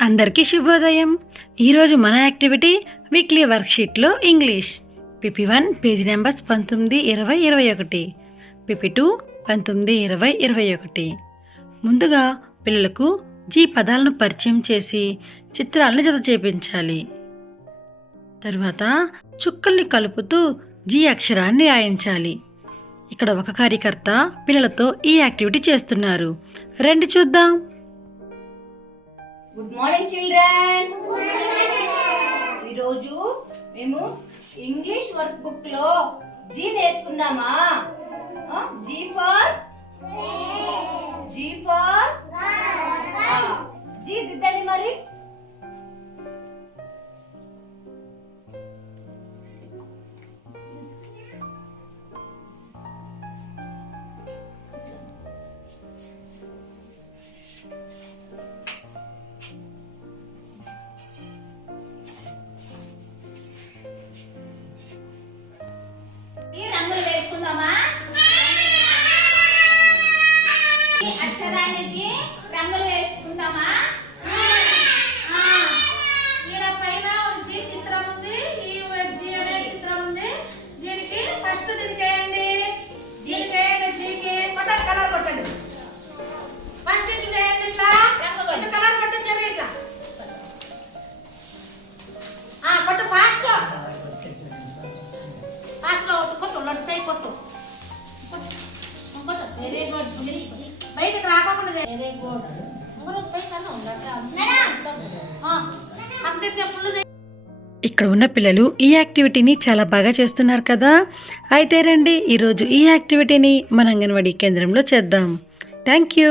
అందరికీ శుభోదయం. ఈరోజు మన activity weekly వర్క్షీట్లో English. PP one page numbers పంతొమ్మిది ఇరవై ఇరవై ఒకటి. పిపి టూ పంతొమ్మిది ఇరవై ఇరవై ఒకటి. ముందుగా పిల్లలకు జీ పదాలను పరిచయం చేసి చిత్రాలను జత చేపించాలి. తర్వాత చుక్కల్ని కలుపుతూ జీ అక్షరాన్ని రాయించాలి. ఇక్కడ ఒక కార్యకర్త పిల్లలతో ఈ యాక్టివిటీ చేస్తున్నారు. రండి చూద్దాం. గుడ్ మార్నింగ్ చిల్డ్రన్ ఈరోజు మేము ఇంగ్లీష్ వర్క్ బుక్లో G నేర్చుకుందామా G for G for G దిద్దండి మరి. అక్షరానికి రంగులు వేసుకుంటామా? వెరీ గుడ్ పై కన్నా ఫుల్ ఇక్కడ ఉన్న పిల్లలు ఈ యాక్టివిటీని చాలా బాగా చేస్తున్నారు కదా. అయితే రండి ఈరోజు ఈ యాక్టివిటీని మన అంగన్వాడీ కేంద్రంలో చేద్దాం. Thank you.